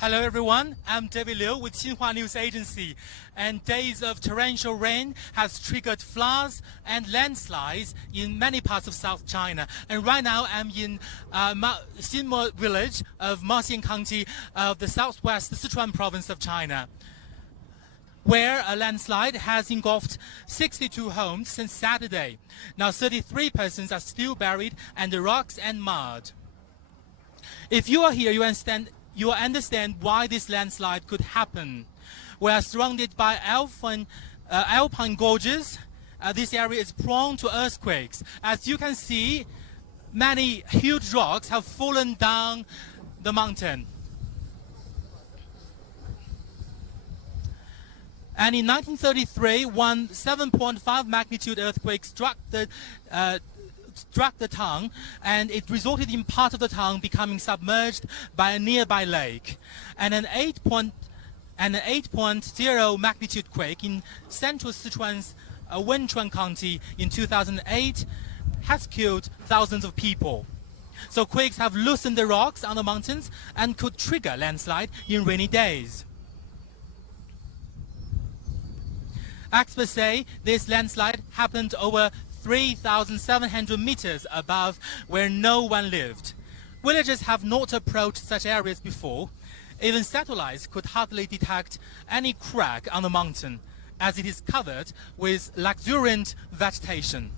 Hello everyone, I'm David Liu with Sichuan News Agency, and days of torrential rain has triggered floods and landslides in many parts of South China. And right now I'm in Xinmo village of Maxian County of the southwest Sichuan province of China, where a landslide has engulfed 62 homes since Saturday. Now 33 persons are still buried under rocks and mud. If you are here, you will understand why this landslide could happen. We are surrounded by alpine gorges. This area is prone to earthquakes. As you can see, many huge rocks have fallen down the mountain. And in 1933, one 7.5 magnitude earthquake struck the town, and it resulted in part of the town becoming submerged by a nearby lake. And an 8.0 magnitude quake in central Sichuan's Wenchuan County in 2008 has killed thousands of people. So quakes have loosened the rocks on the mountains and could trigger landslide in rainy days. Experts say this landslide happened over 3,700 meters above where no one lived. Villagers have not approached such areas before. Even satellites could hardly detect any crack on the mountain, as it is covered with luxuriant vegetation.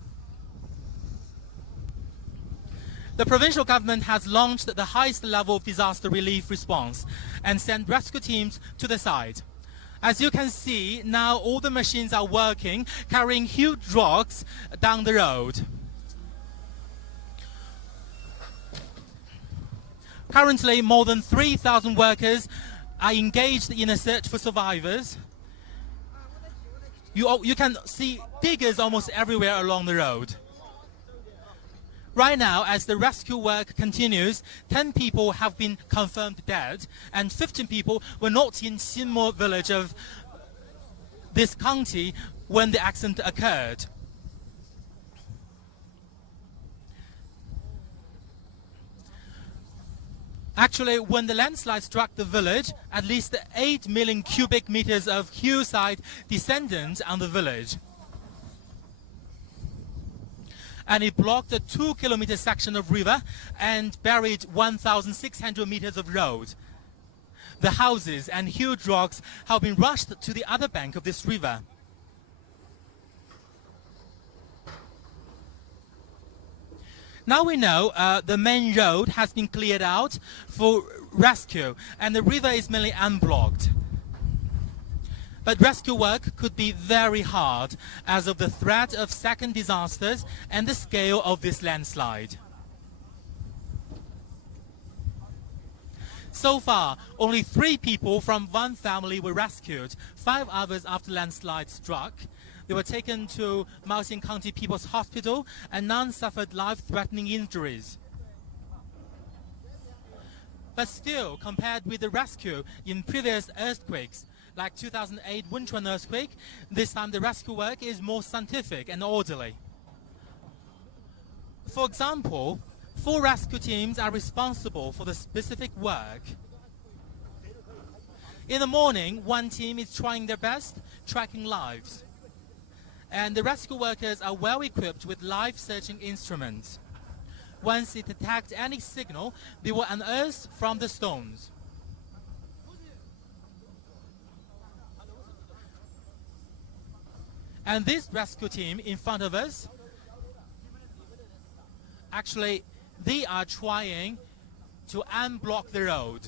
The provincial government has launched the highest level of disaster relief response and sent rescue teams to the site. As you can see, now all the machines are working, carrying huge rocks down the road. Currently, more than 3,000 workers are engaged in a search for survivors. You can see diggers almost everywhere along the road. Right now, as the rescue work continues, 10 people have been confirmed dead, and 15 people were not in Xinmo village of this county when the accident occurred. Actually, when the landslide struck the village, at least 8 million cubic meters of hillside descended on the village. And it blocked a 2-kilometer section of river and buried 1,600 meters of road. The houses and huge rocks have been rushed to the other bank of this river. Now we know the main road has been cleared out for rescue, and the river is mainly unblocked. But rescue work could be very hard as of the threat of second disasters and the scale of this landslide. So far, only 3 people from one family were rescued. 5 others after landslide struck. They were taken to Maxian County People's Hospital, and none suffered life-threatening injuries. But still, compared with the rescue in previous earthquakes, like 2008 Wenchuan earthquake, this time the rescue work is more scientific and orderly. For example, 4 rescue teams are responsible for the specific work. In the morning, one team is trying their best, tracking lives. And the rescue workers are well equipped with life-searching instruments. Once it detects any signal, they will unearth from the stones. And this rescue team in front of us, actually, they are trying to unblock the road.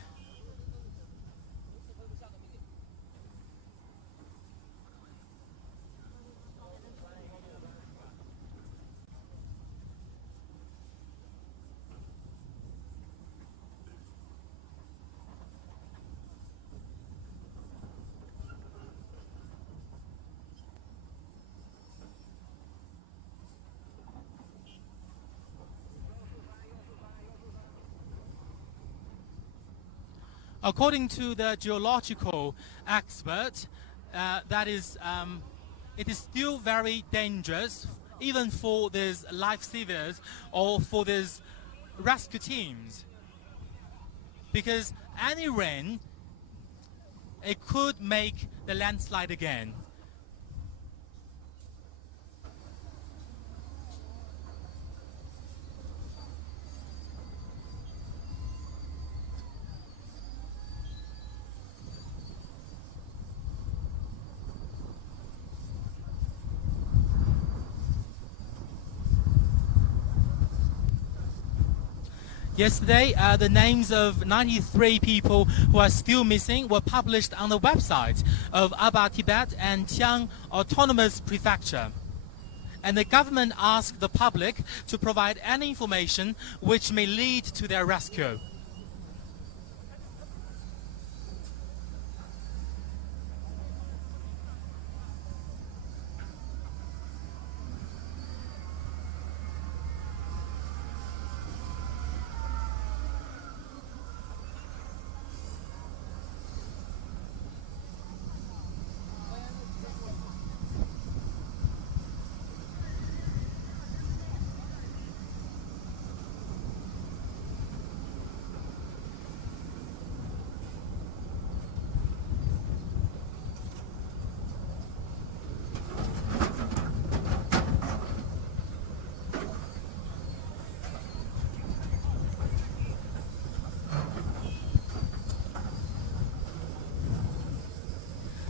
According to the geological expert, it is still very dangerous, even for these lifesavers or for these rescue teams, because any rain it could make the landslide again. Yesterday, the names of 93 people who are still missing were published on the website of Aba Tibet and Tiang Autonomous Prefecture. And the government asked the public to provide any information which may lead to their rescue.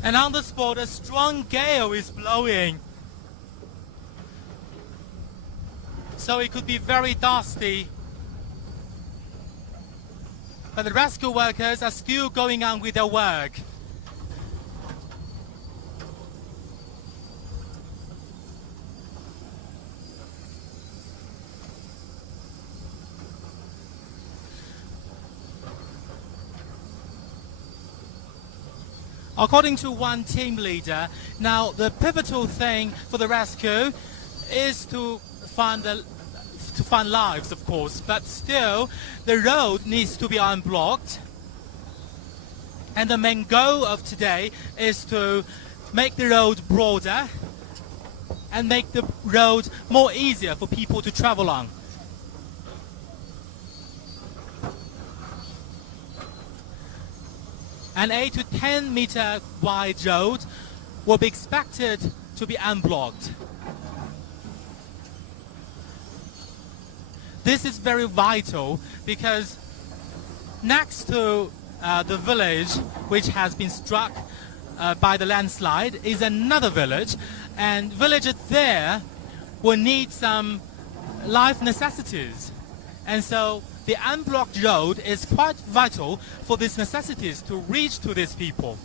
And on the spot, a strong gale is blowing. So it could be very dusty. But the rescue workers are still going on with their work. According to one team leader, now the pivotal thing for the rescue is to find lives, of course, but still the road needs to be unblocked. And the main goal of today is to make the road broader and make the road more easier for people to travel on. An 8 to 10 meter wide road will be expected to be unblocked. This is very vital because next to the village which has been struck by the landslide is another village, and villagers there will need some life necessities. And so the unblocked road is quite vital for these necessities to reach to these people.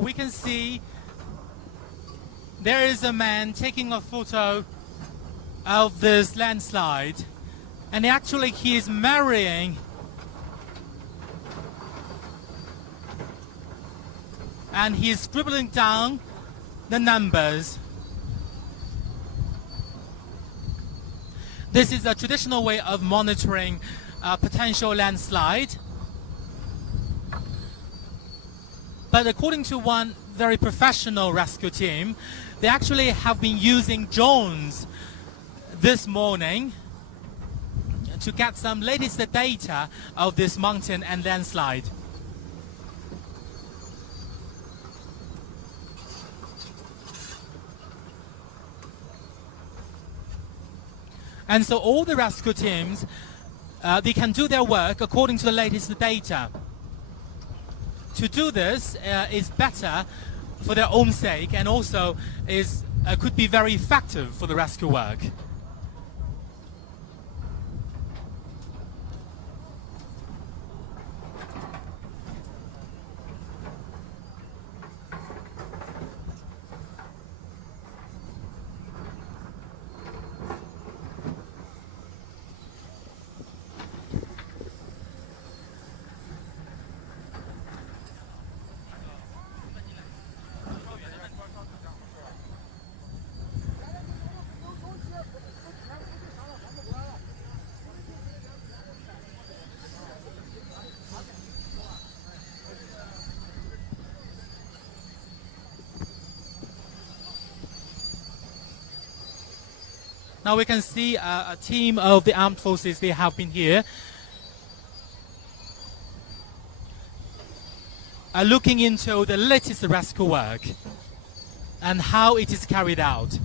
We can see there is a man taking a photo of this landslide, and actually he is marrying and he is scribbling down the numbers. This is a traditional way of monitoring potential landslide. But according to one very professional rescue team, they actually have been using drones this morning to get some latest data of this mountain and landslide. And so all the rescue teams, they can do their work according to the latest data. To do this is better for their own sake, and also could be very effective for the rescue work. Now we can see a team of the armed forces, they have been here. Looking into the latest rescue work and how it is carried out.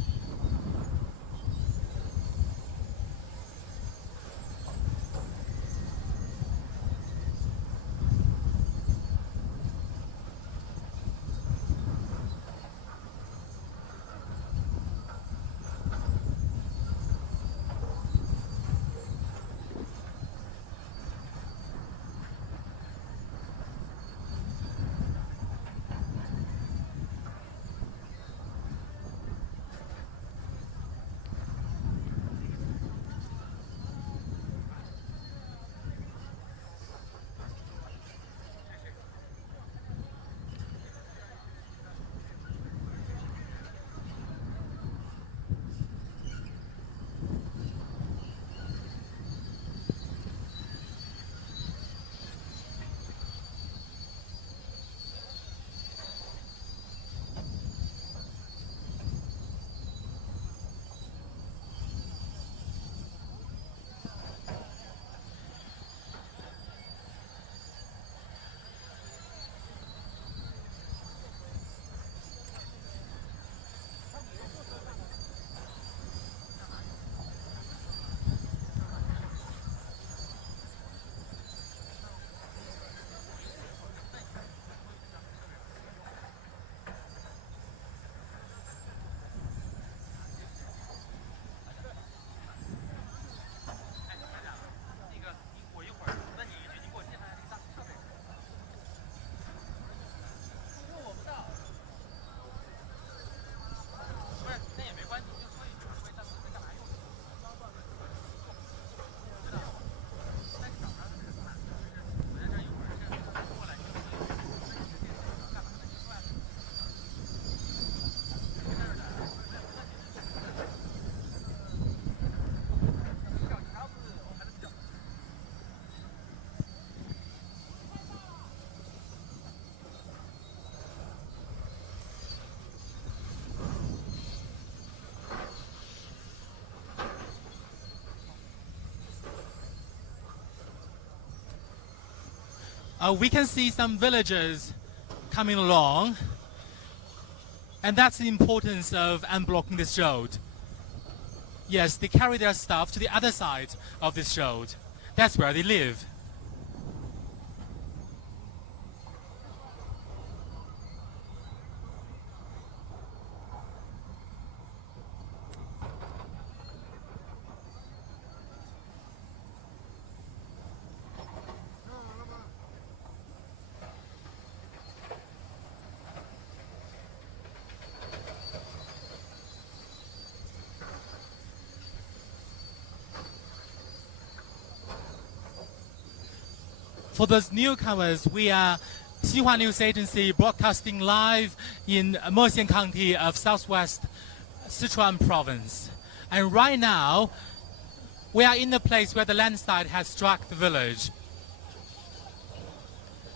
We can see some villagers coming along, and that's the importance of unblocking this road. Yes, they carry their stuff to the other side of this road. That's where they live. For those newcomers, we are Sichuan News Agency broadcasting live in Mosian County of southwest Sichuan province. And right now, we are in the place where the landslide has struck the village.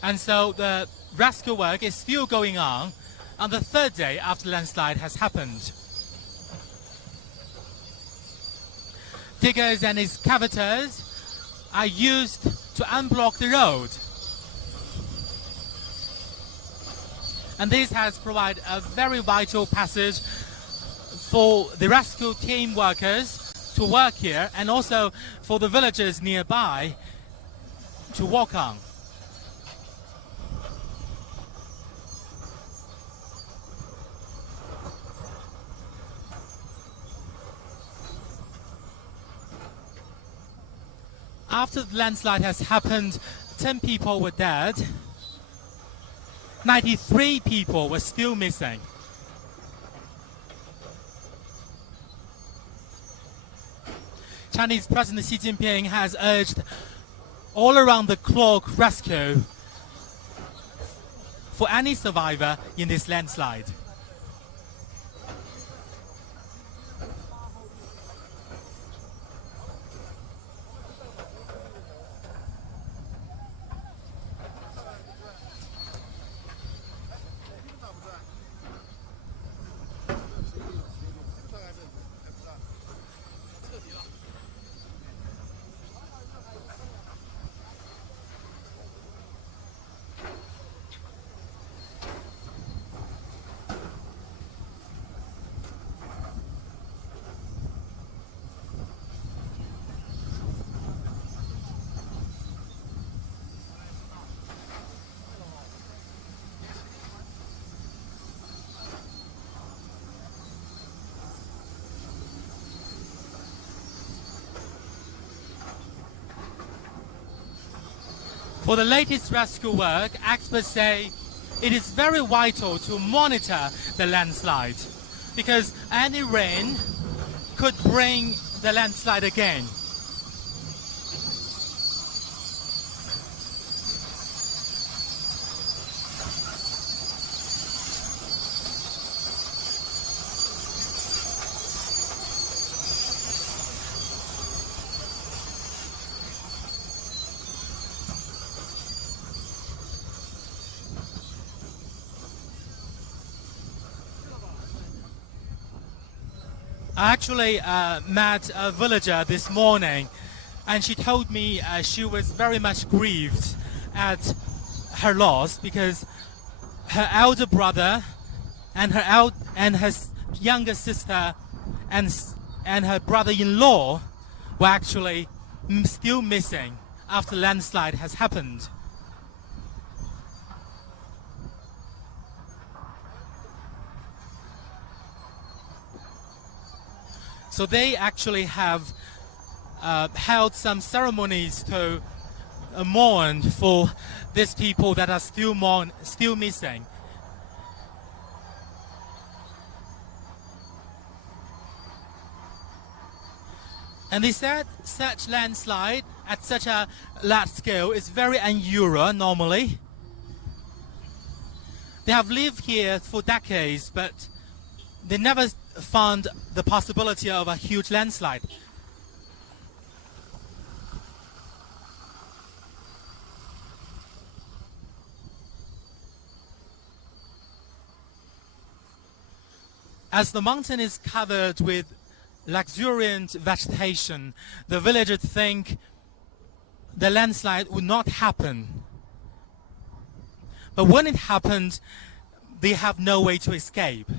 And so the rescue work is still going on the third day after the landslide has happened. Diggers and excavators are used to unblock the road. And this has provided a very vital passage for the rescue team workers to work here, and also for the villagers nearby to walk on. After the landslide has happened, 10 people were dead. 93 people were still missing. Chinese President Xi Jinping has urged all around the clock rescue for any survivor in this landslide. For the latest rescue work, experts say it is very vital to monitor the landslide because any rain could bring the landslide again. I actually met a villager this morning, and she told me she was very much grieved at her loss because her elder brother and her younger sister and her brother-in-law were actually still missing after the landslide has happened. So they actually have held some ceremonies to mourn for these people that are still missing. And they said such landslide at such a large scale is very unusual normally. They have lived here for decades, but they never found the possibility of a huge landslide. As the mountain is covered with luxuriant vegetation, the villagers think the landslide would not happen. But when it happened, they have no way to escape.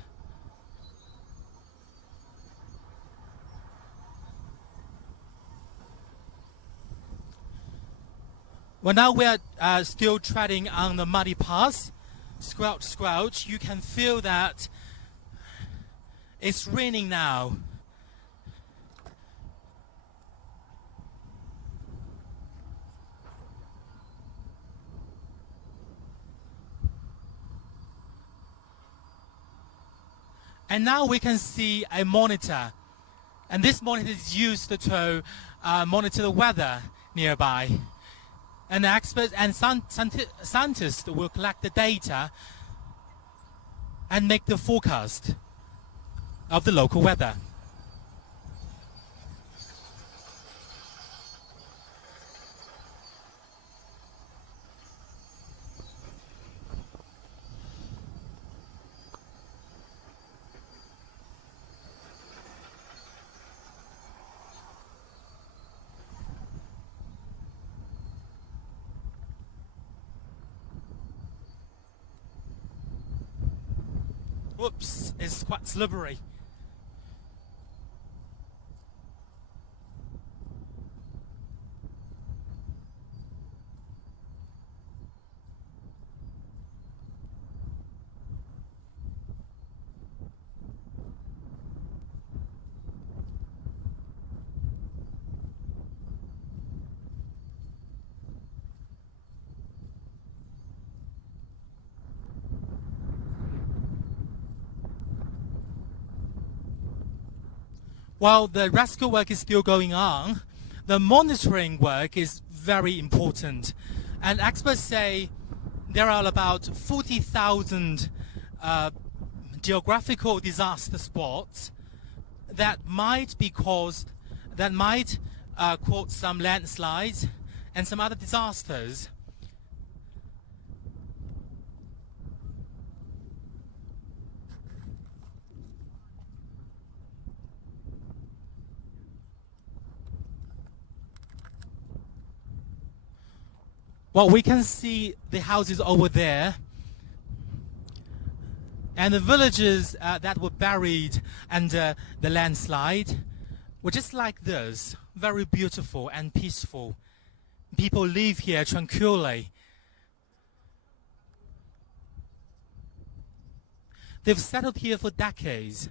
Well, now we are still treading on the muddy path. Squelch, squelch. You can feel that it's raining now. And now we can see a monitor. And this monitor is used to monitor the weather nearby. And experts and scientists will collect the data and make the forecast of the local weather. Whoops, it's quite slippery. While the rescue work is still going on, the monitoring work is very important. And experts say there are about 40,000 geographical disaster spots that might cause some landslides and some other disasters. Well, we can see the houses over there and the villages that were buried under the landslide were just like this, very beautiful and peaceful. People live here tranquilly. They've settled here for decades.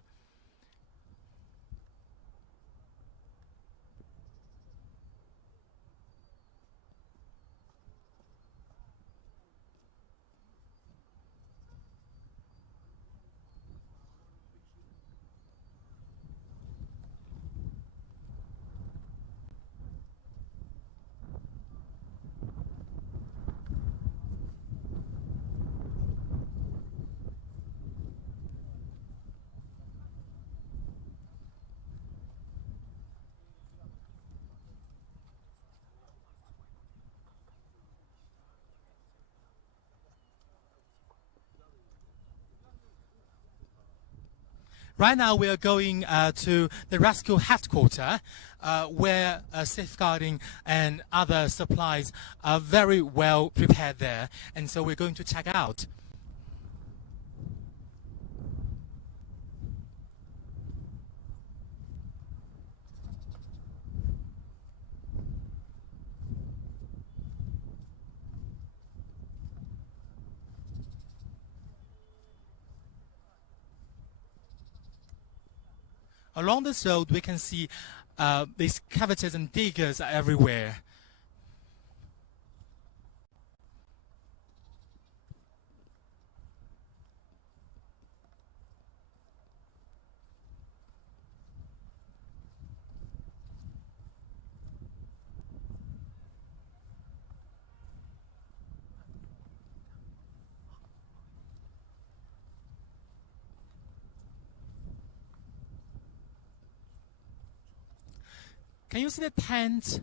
Right now we are going to the rescue headquarters where safeguarding and other supplies are very well prepared there. And so we're going to check out. Along this road, we can see these cavities and diggers are everywhere. Can you see the tents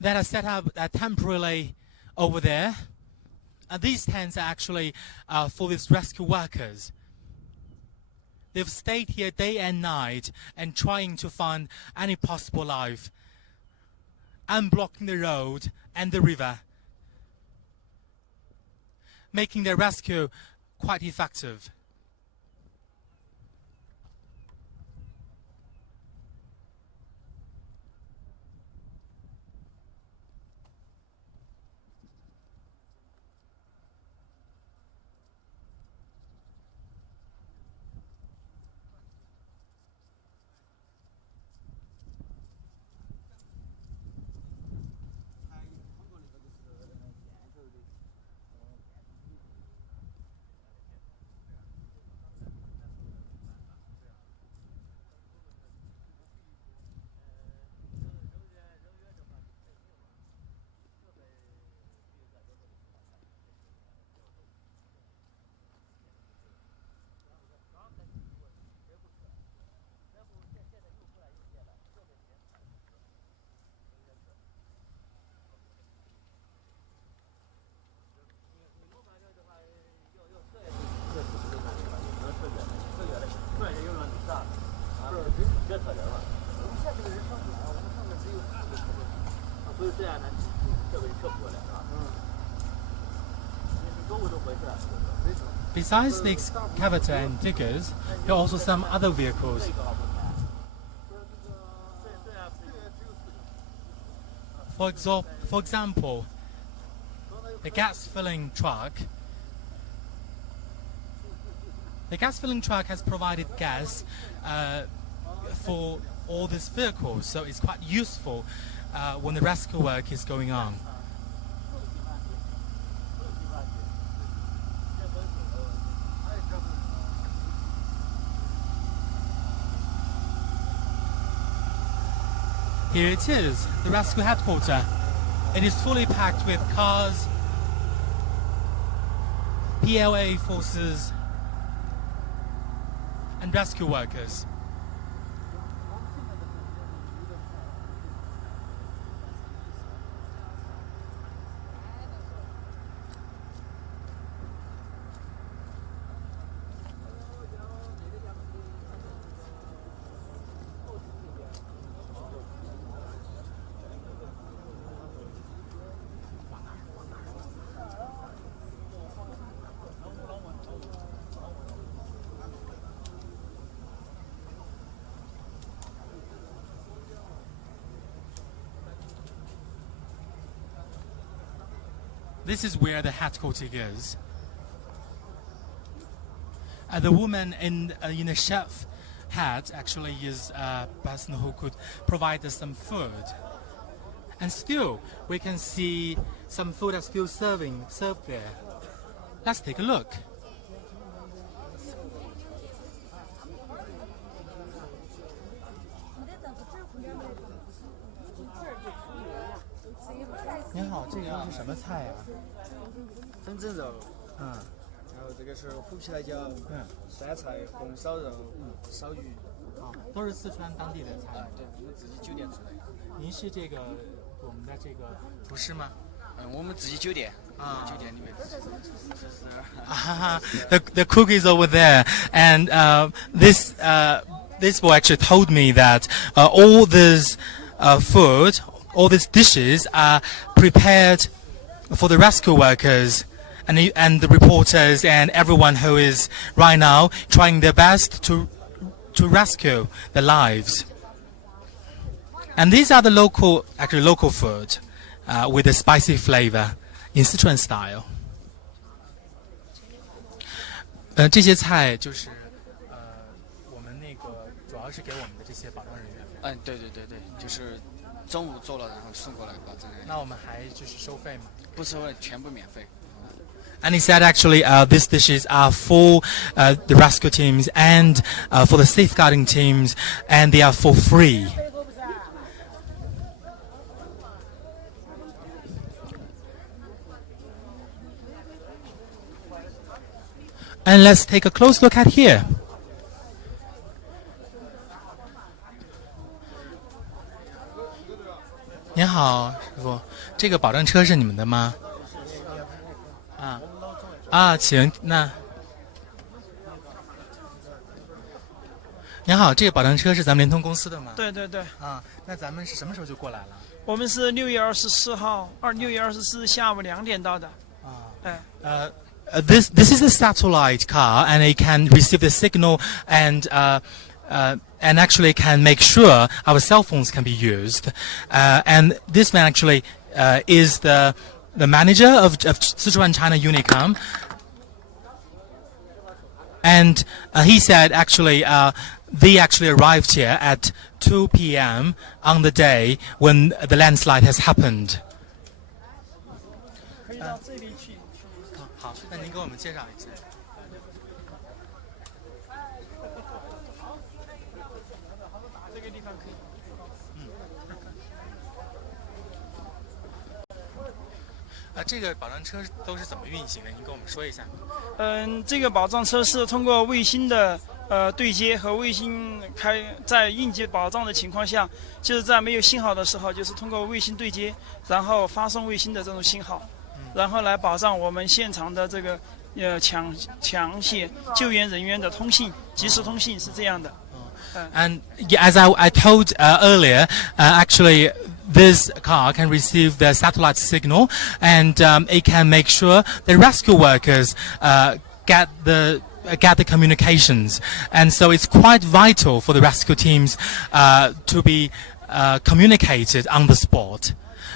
that are set up temporarily over there? These tents are actually for these rescue workers. They've stayed here day and night and trying to find any possible life, unblocking the road and the river, making their rescue quite effective. Besides the excavator and diggers, there are also some other vehicles. For example, the gas filling truck. The gas filling truck has provided gas for all these vehicles, so it's quite useful when the rescue work is going on. Here it is, the rescue headquarters. It is fully packed with cars, PLA forces, and rescue workers. This is where the headquarters is. The woman in a chef hat actually is a person who could provide us some food. And still, we can see some food are still served there. Let's take a look. Ni好，这个是什么菜呀？粉蒸肉，然后这个是虎皮来椒，酸菜、红烧肉，烧鱼，都是四川当地的菜。对，我们自己酒店做的。您是我们的厨师吗？我们自己酒店。酒店里面这是 the cook is over there, and this boy actually told me that all this food, all these dishes are prepared for the rescue workers and the reporters and everyone who is right now trying their best to rescue their lives. And these are the local food with a spicy flavor in Sichuan style. 这些菜就是我们那个主要是给我们的这些保障人员。对，就是中午做了然后送过来保障人员。那我们还就是收费吗？不收费，全部免费。And he said actually these dishes are for the rescue teams and for the safeguarding teams, and they are for free. And let's take a close look at here. 您好，师傅，这个保障车是你们的吗？行，那您好，这个保障车是咱们联通公司的吗？对。那咱们是什么时候就过来了？我们是6月24号，6月24日下午2点到的。This is a satellite car, and it can receive the signal and actually can make sure our cell phones can be used. And this man actually is the manager of Sichuan China Unicom. And he said actually they actually arrived here at 2 p.m. on the day when the landslide has happened. 可以到这里去。好，那您给我们介绍一下。这个地方可以。这个保障车都是怎么运行的？您跟我们说一下。这个保障车是通过卫星的对接和卫星在应急保障的情况下，就是在没有信号的时候，就是通过卫星对接，然后发送卫星的这种信号，然后来保障我们现场的这个抢险救援人员的通信，及时通信是这样的。And as I told earlier, actually, this car can receive the satellite signal, and it can make sure the rescue workers get the communications. And so it's quite vital for the rescue teams to be communicated on the spot.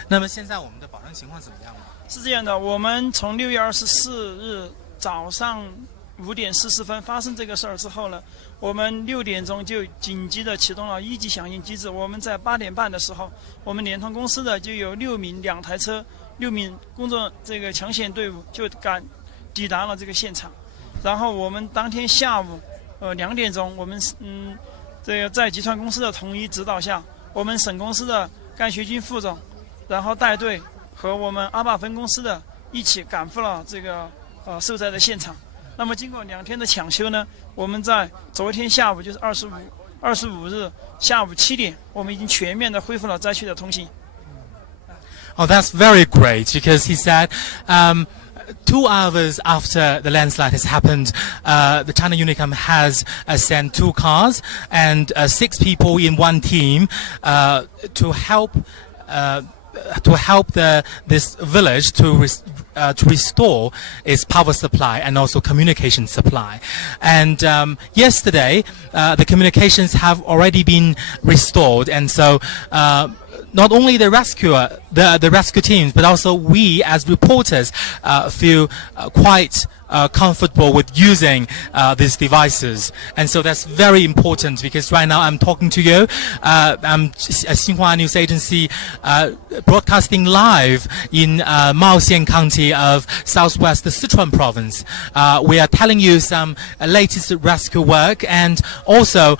那么现在我们的保障情况怎么样呢？是这样的，我们从6月24日早上5点40分发生这个事儿之后呢，我们6点钟就紧急的启动了一级响应机制。我们在8点半的时候，我们联通公司的就有2台车，6名工作这个抢险队伍就抵达了这个现场。然后我们当天下午2点钟，我们这个在集团公司的统一指导下，我们省公司的甘学军副总，然后带队和我们阿坝分公司的一起赶赴了这个受灾的现场。那么经过2天的抢修呢，我们在昨天下午就是25日下午7点，我们已经全面的恢复了灾区的通信。Oh, that's very great, because he said 2 hours after the landslide has happened, the China Unicom has sent 2 cars and 6 people in one team to help this village to restore its power supply and also communication supply. And yesterday, the communications have already been restored, and so not only the rescue teams, but also we as reporters feel quite comfortable with using these devices. And so that's very important, because right now I'm talking to you. I'm a Sichuan News Agency broadcasting live in Maoxian County of southwest Sichuan province. We are telling you some latest rescue work, and also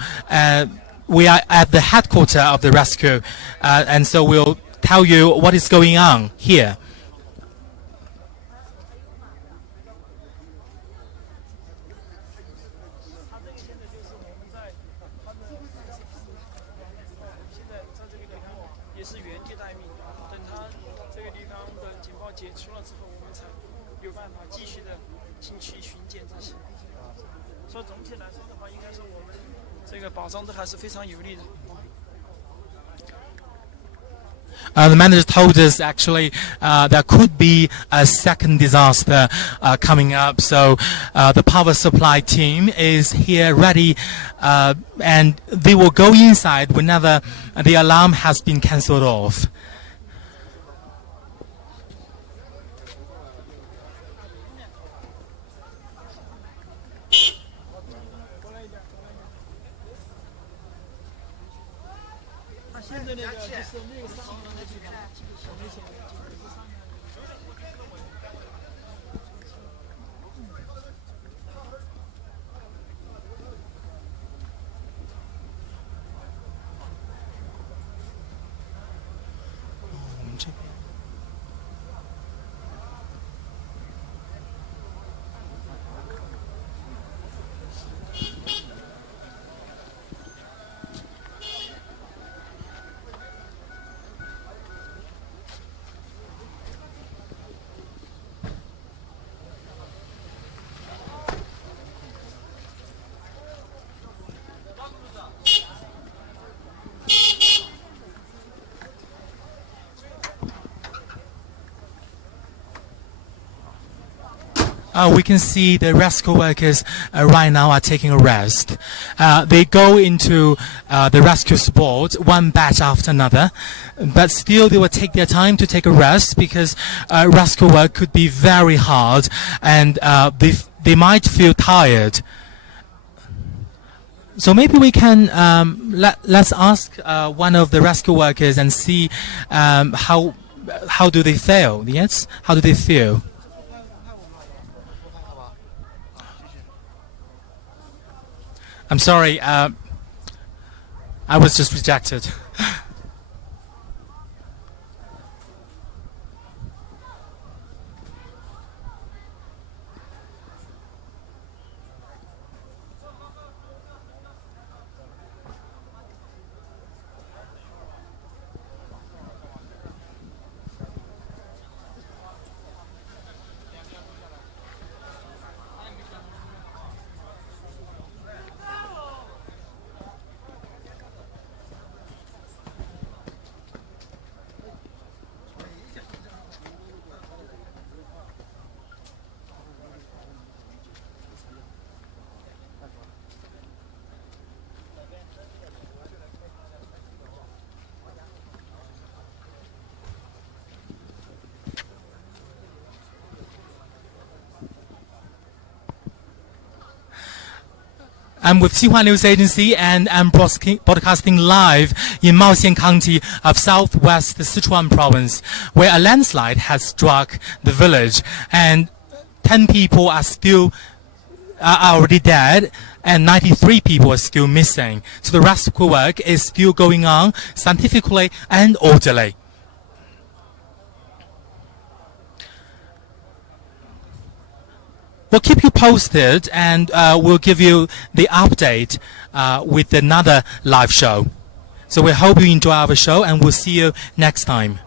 we are at the headquarters of the rescue, and so we'll tell you what is going on here. 也是原地待命，等他这个地方的警报解除了之后，我们才有办法继续的去巡检这些。所以总体来说的话，应该说我们这个保障都还是非常有利的。The manager told us actually there could be a second disaster coming up, so the power supply team is here ready, and they will go inside whenever the alarm has been cancelled off. We can see the rescue workers right now are taking a rest. They go into the rescue spot one batch after another, but still they will take their time to take a rest because rescue work could be very hard and they might feel tired. So maybe we can let's ask one of the rescue workers and see how do they feel? Yes, how do they feel? I'm sorry, I was just rejected. I'm with Sichuan News Agency and I'm broadcasting live in Maoxian County of southwest Sichuan province, where a landslide has struck the village and 10 people are already dead and 93 people are still missing. So the rescue work is still going on scientifically and orderly. We'll keep you posted and we'll give you the update with another live show. So we hope you enjoy our show and we'll see you next time.